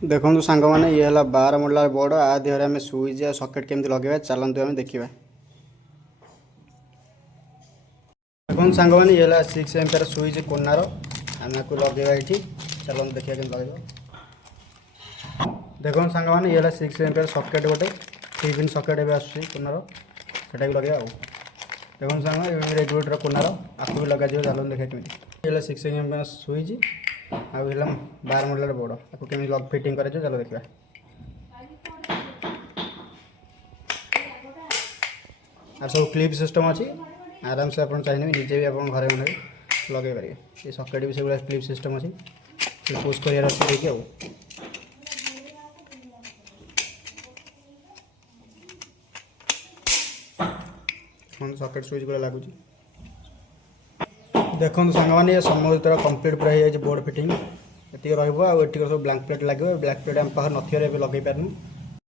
देखो सांग मैंने ये है 12 मॉडल बोर्ड आ देहरे आम सुइच सकेट केमती लगे चलतु आम देखा। देखो सांग मैंने ये है 6 एम्पियर सुइच कोनार आम आपको लगे ये चलते देखिए केमती लगे। देखो सांग मैंने ये है 6 एम्पियर सकेट गोटे 3 पिन सकेट भी आसूँ कोनार से लगे। देखो सांग रेगुलेटर कोनार आपको भी लगे चलते देखिए केमी ये 6 एम्पियर सुइच आउ 12 मॉडल बोर्ड आपको केमी लग फिटिंग करे चलो देखा। और सब क्लिप सिस्टम अच्छी आराम से आप चाहिए निजे भी आप घर बना लगे पारे। ये सकेट भी से क्लिप सिस्टम अच्छी पुश कर सकेट सुइच गुला लगुच। देखो सांग मैंने समस्त कंप्लीट पूरा हो बोर्ड फिटिंग ये सब ब्लैंक प्लेट लगे ब्लैक प्लेट आम पाखे नथिबार लगे पारूँ